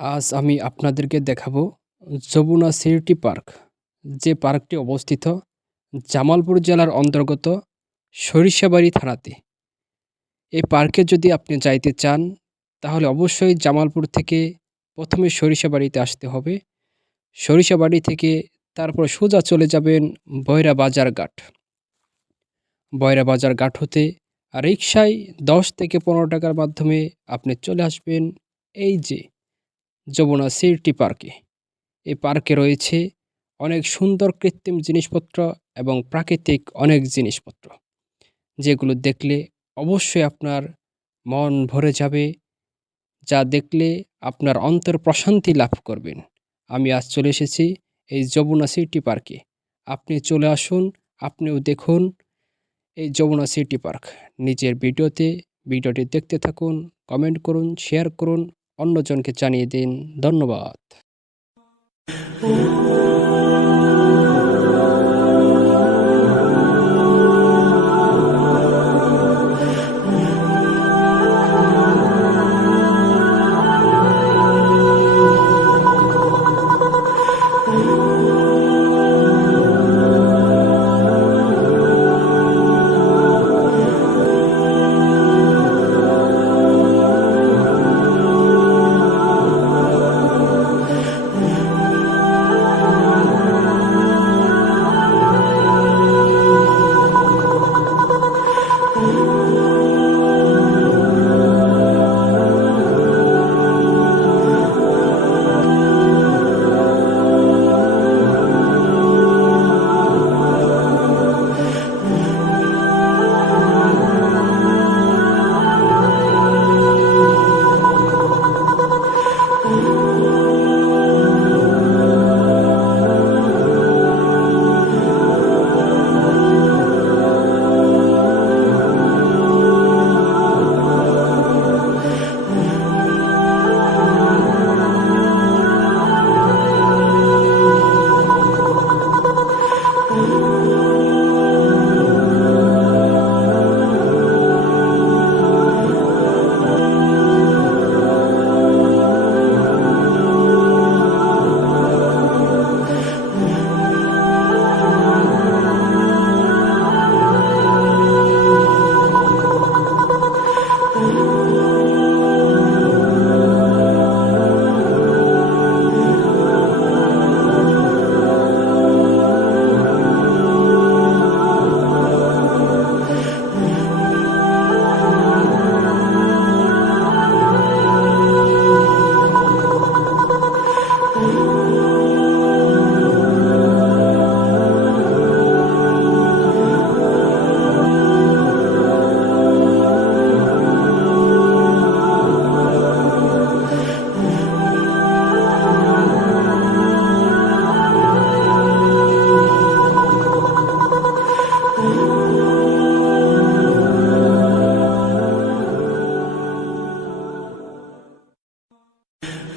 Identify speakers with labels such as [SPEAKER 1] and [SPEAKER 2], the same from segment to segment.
[SPEAKER 1] আজ আমি আপনাদেরকে দেখাবো যমুনা সিটি পার্ক, যে পার্কটি অবস্থিত জামালপুর জেলার অন্তর্গত সরিষাবাড়ি থানাতে। এই পার্কে যদি আপনি যাইতে চান, তাহলে অবশ্যই জামালপুর থেকে প্রথমে সরিষাবাড়িতে আসতে হবে। সরিষাবাড়ি থেকে তারপর সোজা চলে যাবেন বয়রা বাজার ঘাট। বয়রা বাজার ঘাট হতে রিক্সায় দশ থেকে পনেরো টাকার মাধ্যমে আপনি চলে আসবেন। এই যে যমুনা সিটি পার্কে। এই পার্কে রয়েছে অনেক সুন্দর কৃত্রিম জিনিসপত্র এবং প্রাকৃতিক অনেক জিনিসপত্র। যেগুলো দেখলে অবশ্যই আপনার মন ভরে যাবে, যা দেখলে আপনার অন্তর প্রশান্তি লাভ করবেন। আমি আজ চলে এসেছি এই যমুনা সিটি পার্কে। আপনি চলে আসুন, আপনিও দেখুন এই যমুনা সিটি পার্ক। নিজের ভিডিওতে, ভিডিওটি দেখতে থাকুন, কমেন্ট করুন, শেয়ার করুন অন্যজনকে জানিয়ে দিন। ধন্যবাদ।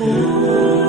[SPEAKER 1] Ooh.